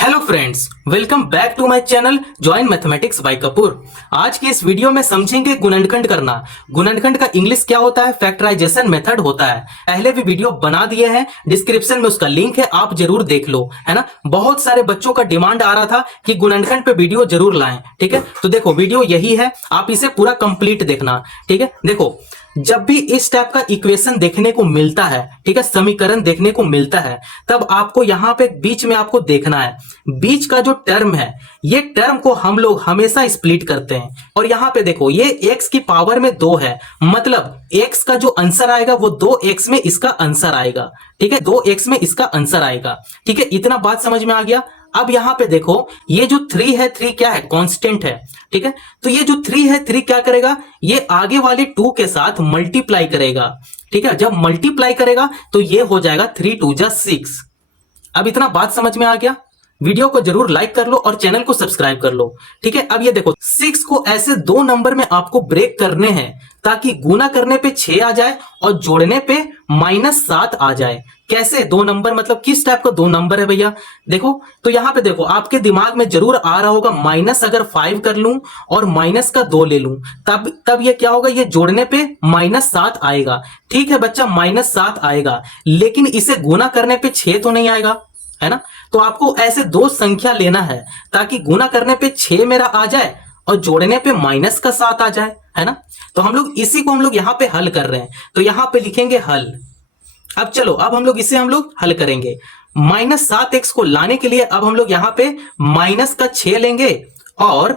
Hello friends, welcome back to my channel join mathematics by Kapoor. आज की इस video में समझेंगे गुणनखंड करना। गुणनखंड का इंग्लिश क्या होता है, फैक्टराइजेशन मेथड होता है। पहले भी वीडियो बना दिए हैं, डिस्क्रिप्शन में उसका लिंक है, आप जरूर देख लो, है ना। बहुत सारे बच्चों का डिमांड आ रहा था कि गुणनखंड पे वीडियो जरूर लाएं, ठीक है। तो देखो वीडियो यही है, आप इसे पूरा कंप्लीट देखना, ठीक है। देखो जब भी इस टाइप का इक्वेशन देखने को मिलता है, ठीक है, समीकरण देखने को मिलता है, तब आपको यहां पे बीच में आपको देखना है, बीच का जो टर्म है, ये टर्म को हम लोग हमेशा स्प्लिट करते हैं। और यहां पे देखो ये x की पावर में 2 है, मतलब x का जो आंसर आएगा वो 2x में इसका आंसर आएगा, ठीक है, 2x में इसका आंसर आएगा, ठीक है। इतना बात समझ में आ गया। अब यहां पे देखो ये जो 3 है, 3 क्या है, कांस्टेंट है, ठीक है। तो ये जो 3 है, 3 क्या करेगा, ये आगे वाले 2 के साथ मल्टीप्लाई करेगा, ठीक है। जब मल्टीप्लाई करेगा तो ये हो जाएगा 3 2 जा 6। अब इतना बात समझ में आ गया। वीडियो को जरूर लाइक कर लो और चैनल को सब्सक्राइब कर लो, ठीक है। अब ये देखो 6 को ऐसे 2 नंबर में आपको ब्रेक करने हैं ताकि गुना करने पे 6 आ जाए और जोड़ने पे -7 आ जाए। कैसे 2 नंबर, मतलब किस टाइप का 2 नंबर है भैया, देखो तो यहां पे देखो आपके दिमाग में जरूर आ रहा होगा माइनस अगर 5 कर लूं और माइनस का 2 ले लूं तब ये क्या होगा, ये जोड़ने पे -7 आएगा। ठीक है बच्चा, -7 आएगा, लेकिन इसे गुना करने पे 6 तो नहीं आएगा, है ना। तो आपको ऐसे 2 संख्या लेना है ताकि गुना करने पे 6 मेरा आ जाए और जोड़ने पे -7 आ जाए, है ना। तो हम लोग इसी को हम लोग यहां पे हल कर रहे हैं, तो यहां पे लिखेंगे हल। अब चलो, अब हम लोग इसे हम लोग हल करेंगे। -7x को लाने के लिए अब हम लोग यहां पे माइनस का 6 लेंगे और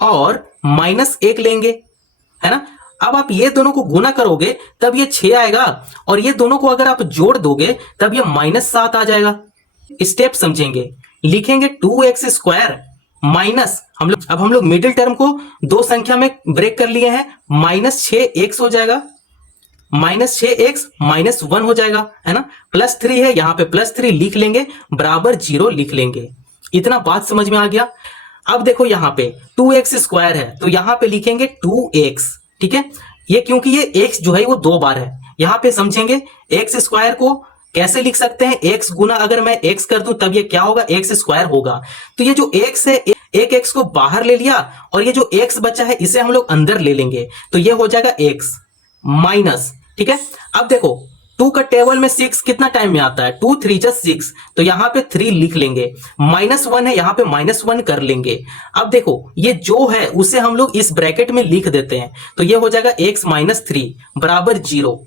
-1 लेंगे, है ना। अब आप ये दोनों को गुना करोगे तब ये 6 आएगा और ये दोनों को अगर आप जोड़ दोगे तब ये -7 आ जाएगा। स्टेप समझेंगे, लिखेंगे 2x² माइनस अब हम लोग मिडिल टर्म को 2 संख्या में ब्रेक कर लिए हैं, -6x हो जाएगा, -6x -1 हो जाएगा, है ना। +3 है, यहां पे +3 लिख लेंगे, बराबर 0 लिख लेंगे। इतना बात समझ में आ गया। अब देखो यहां पे 2x² है तो यहां पे लिखेंगे 2x, ठीक है। ये क्योंकि ये x जो है वो 2 बार है, यहां पे समझेंगे x² को कैसे लिख सकते हैं, x गुना अगर मैं x कर दूं तब ये क्या होगा, x² होगा। तो ये जो x है, एक x को बाहर ले लिया और ये जो x बचा है इसे हम लोग अंदर ले लेंगे, तो ये हो जाएगा x माइनस, ठीक है। अब देखो 2 का टेबल में 6 कितना टाइम में आता है, 2 3 जा 6, तो यहां पे 3 लिख लेंगे, -1 है, यहां पे -1 कर लेंगे। अब देखो ये जो है उसे हम लोग इस ब्रैकेट में लिख देते हैं, तो ये हो जाएगा x -3 बराबर 0,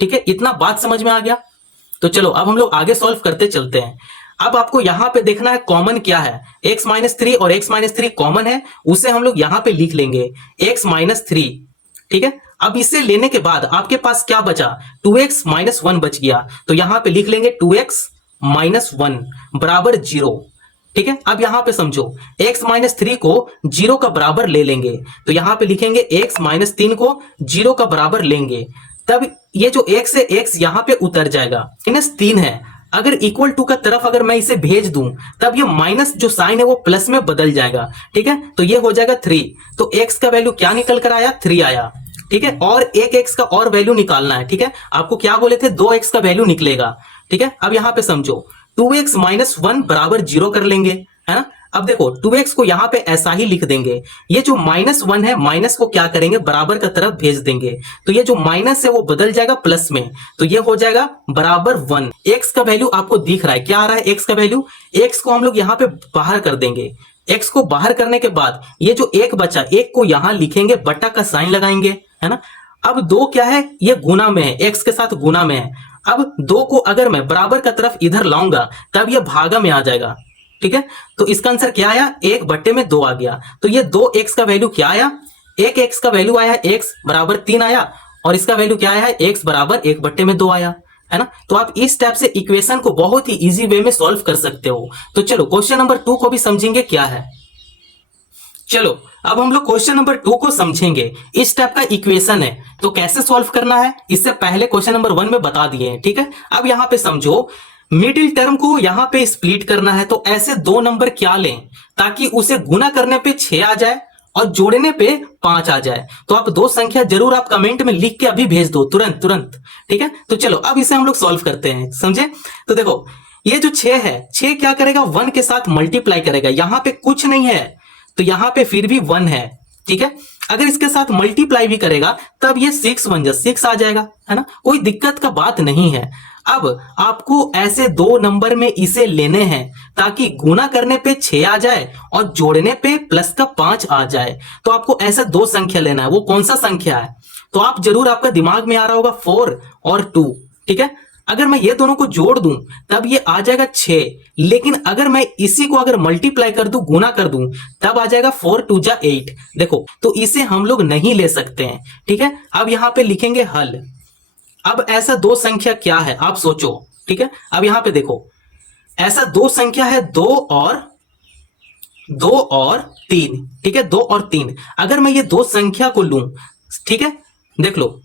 ठीक है। इतना बात समझ में आ गया। तो चलो अब हम लोग आगे सॉल्व करते चलते हैं। अब आपको यहां पे देखना है कॉमन क्या है, x -3 और x -3 कॉमन है, उसे हम लोग यहां पे लिख लेंगे x -3, ठीक है। अब इसे लेने के बाद आपके पास क्या बचा, 2x -1 बच गया, तो यहां पे लिख लेंगे 2x -1 बराबर 0, ठीक है। अब यहां पे समझो x -3 को 0 का बराबर ले लेंगे, तो यहां पे लिखेंगे x -3 को 0 का बराबर लेंगे, तब ये जो x है x यहां पे उतर जाएगा, -3 है, अगर इक्वल टू का तरफ अगर मैं इसे भेज दूं तब ये माइनस जो साइन है वो प्लस में बदल जाएगा, ठीक है। तो ये हो जाएगा 3, तो x का वैल्यू क्या निकल कर आया, 3 आया, ठीक है। और एक x का और वैल्यू निकालना है, ठीक है। आपको क्या बोले थे, 2x का वैल्यू निकलेगा, ठीक है। अब यहां पे समझो 2x -1 बराबर 0 कर लेंगे, है ना। अब देखो 2x को यहां पे ऐसा ही लिख देंगे, ये जो -1 है माइनस को क्या करेंगे, बराबर का तरफ भेज देंगे, तो ये जो माइनस है वो बदल जाएगा प्लस में, तो ये हो जाएगा बराबर 1। x का वैल्यू आपको दिख रहा है, क्या आ रहा है x का वैल्यू, x को हम लोग यहां पे बाहर कर देंगे। x को बाहर करने के बाद ये जो 1 बचा, 1 को यहां लिखेंगे, बटा का साइन लगाएंगे, है ना। अब 2 क्या है, ये गुना में है, x के साथ गुना में है। अब 2 को अगर मैं बराबर का तरफ इधर लाऊंगा तब ये भागा में आ जाएगा, ठीक है। तो इसका आंसर क्या आया, 1/2 आ गया। तो ये 2x का वैल्यू क्या आया, 1x का वैल्यू आया x बराबर 3 आया, और इसका वैल्यू क्या आया है, x बराबर 1/2 आया, है ना। तो आप इस टाइप से इक्वेशन को बहुत ही इजी वे में सॉल्व कर सकते हो। तो चलो क्वेश्चन नंबर 2 को भी समझेंगे क्या है। चलो अब हम लोग क्वेश्चन नंबर 2 को समझेंगे। इस टाइप का इक्वेशन है तो कैसे सॉल्व करना है, इससे पहले क्वेश्चन नंबर 1 में बता दिए हैं, ठीक है। अब यहां पे समझो मिडिल टर्म को यहां पे स्प्लिट करना है, तो ऐसे 2 नंबर क्या लें ताकि उसे गुना करने पे 6 आ जाए और जोड़ने पे 5 आ जाए। तो आप 2 संख्या जरूर आप कमेंट में लिख के अभी भेज दो, तुरंत, ठीक है। तो चलो अब इसे हम लोग सॉल्व करते हैं, समझे। तो देखो ये जो 6 है, 6 क्या करेगा 1 के साथ मल्टीप्लाई करेगा, यहां पे कुछ नहीं है तो यहां पे फिर भी 1 है, ठीक है। अगर इसके साथ मल्टीप्लाई भी करेगा तब ये 6 1 जा 6 आ जाएगा, है ना, कोई दिक्कत का बात नहीं है। अब आपको ऐसे दो नंबर में इसे लेने हैं ताकि गुना करने पे 6 आ जाए और जोड़ने पे प्लस का 5 आ जाए। तो आपको ऐसा दो संख्या लेना है, वो कौन सा संख्या है तो आप जरूर, आपका दिमाग में आ रहा होगा 4 और 2, ठीक है। अगर मैं ये दोनों को जोड़ दूं तब ये आ जाएगा 6, लेकिन अगर मैं इसी को अगर मल्टीप्लाई कर दूं, गुना कर दूं, तब आ जाएगा 4 2 जा 8। देखो तो इसे हम लोग नहीं ले सकते हैं, ठीक है। अब यहां पे लिखेंगे हल। अब ऐसा दो संख्या क्या है आप सोचो, ठीक है। अब यहां पे देखो ऐसा दो संख्या है 2 और 3, ठीक है, 2 और 3। अगर मैं ये दो संख्या को लूं, ठीक है, देख लो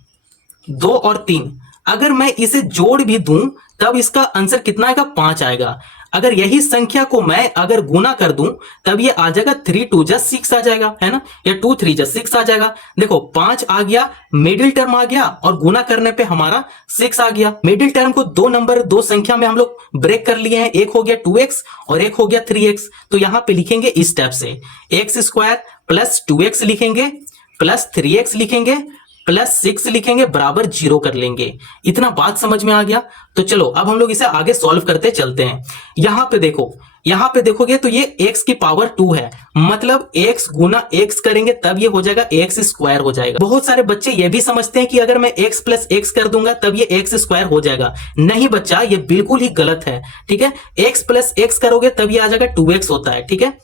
2 और 3, अगर मैं इसे जोड़ भी दूं तब इसका आंसर कितना आएगा 5 आएगा। अगर यही संख्या को मैं अगर गुना कर दूं तब ये आ जाएगा 3 2 जा 6 आ जाएगा, है ना, या 2 3 जा 6 आ जाएगा। देखो 5 आ गया, मिडिल टर्म आ गया और गुना करने पे हमारा 6 आ गया। मिडिल टर्म को दो संख्या में हम लोग ब्रेक कर लिए हैं, एक हो गया 2x और एक हो गया 3x। तो यहां पे लिखेंगे इस स्टेप से x² प्लस 2x लिखेंगे प्लस 3x लिखेंगे प्लस 6 लिखेंगे बराबर 0 कर लेंगे। इतना बात समझ में आ गया। तो चलो अब हम लोग इसे आगे सॉल्व करते चलते हैं। यहां पे देखो, यहां पे देखोगे तो ये x की पावर 2 है, मतलब x गुना x करेंगे तब ये हो जाएगा x² हो जाएगा। बहुत सारे बच्चे ये भी समझते हैं कि अगर मैं x प्लस x कर दूंगा तब ये x² हो जाएगा। नहीं बच्चा, ये बिल्कुल ही गलत है, ठीक है। x प्लस x करोगे तब ये आ जाएगा 2x होता है, ठीक है।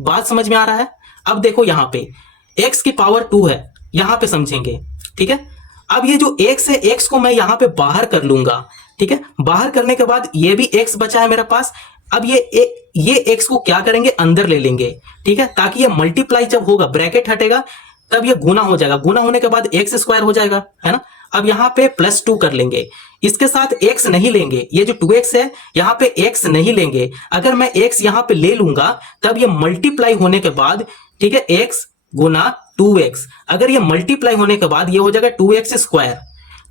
बात समझ में आ रहा है। अब देखो यहां पे x की पावर 2 है, यहां पे समझेंगे, ठीक है। अब ये जो x है, x को मैं यहां पे बाहर कर लूंगा, ठीक है। बाहर करने के बाद ये भी x बचा है मेरे पास। अब ये x को क्या करेंगे अंदर ले लेंगे, ठीक है, ताकि ये मल्टीप्लाई जब होगा ब्रैकेट हटेगा तब ये गुना हो जाएगा। गुना होने के बाद x² हो जाएगा, है ना। अब यहां पे प्लस 2 कर लेंगे, इसके साथ x नहीं लेंगे, ये जो 2x है यहां पे x नहीं लेंगे। अगर मैं x यहां पे ले लूंगा तब ये मल्टीप्लाई होने के बाद, ठीक है, x गुना 2x, अगर ये मल्टीप्लाई होने के बाद ये हो जाएगा 2x²।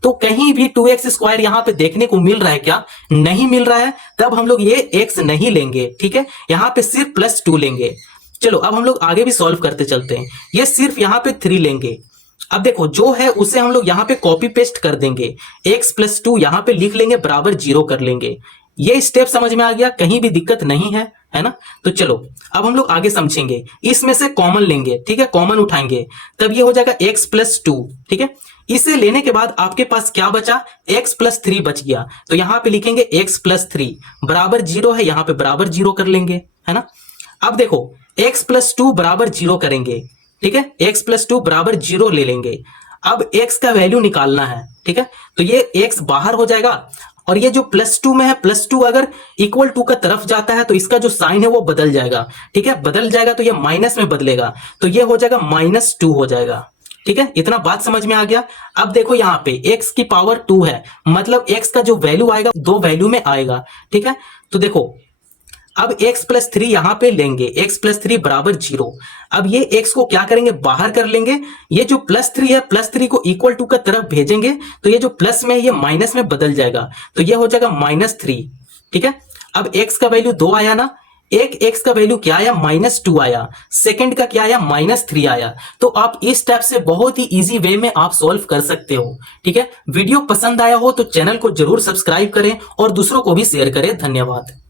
तो कहीं भी 2x² यहां पे देखने को मिल रहा है क्या? नहीं मिल रहा है। तब हम लोग ये x नहीं लेंगे, ठीक है, यहां पे सिर्फ प्लस 2 लेंगे। चलो अब हम लोग आगे भी सॉल्व करते चलते हैं। ये सिर्फ यहां पे 3 लेंगे। अब देखो जो है उसे हम लोग यहां पे कॉपी पेस्ट कर देंगे, x प्लस 2 यहां पे लिख लेंगे बराबर 0 कर लेंगे। ये स्टेप समझ में आ गया, कहीं भी दिक्कत नहीं है, है ना। तो चलो अब हम लोग आगे समझेंगे। इसमें से कॉमन लेंगे, ठीक है, कॉमन उठाएंगे तब ये हो जाएगा x प्लस 2, ठीक है। इसे लेने के बाद आपके पास क्या बचा, x प्लस 3 बच गया। तो यहां पे लिखेंगे x प्लस 3 बराबर 0 है, यहां पे बराबर 0 कर लेंगे, है ना। अब देखो x प्लस 2 बराबर 0 करेंगे, ठीक है, x प्लस 2 बराबर 0 ले लेंगे। अब x का वैल्यू निकालना है, ठीक है, तो ये x बाहर हो जाएगा और ये जो प्लस 2 में है, प्लस 2 अगर इक्वल टू का तरफ जाता है तो इसका जो साइन है वो बदल जाएगा, ठीक है, बदल जाएगा तो ये माइनस में बदलेगा, तो ये हो जाएगा -2 हो जाएगा, ठीक है। इतना बात समझ में आ गया। अब देखो यहाँ पे x की पावर 2 है, मतलब x का जो वैल्यू आएगा दो वैल्यू में आएगा, ठीक है। तो देखो अब x प्लस 3 यहां पे लेंगे, x प्लस 3 बराबर 0। अब ये x को क्या करेंगे बाहर कर लेंगे, ये जो प्लस 3 है प्लस 3 को इक्वल टू का तरफ भेजेंगे तो ये जो प्लस में ये माइनस में बदल जाएगा, तो ये हो जाएगा -3, ठीक है। अब x का वैल्यू 2 आया ना, एक x का वैल्यू क्या आया -2 आया, सेकंड का क्या आया -3 आया। तो आप इस स्टेप से बहुत ही इजी वे में आप सॉल्व कर सकते हो, ठीक है। वीडियो पसंद आया हो तो चैनल को जरूर सब्सक्राइब करें और दूसरों को भी शेयर करें। धन्यवाद।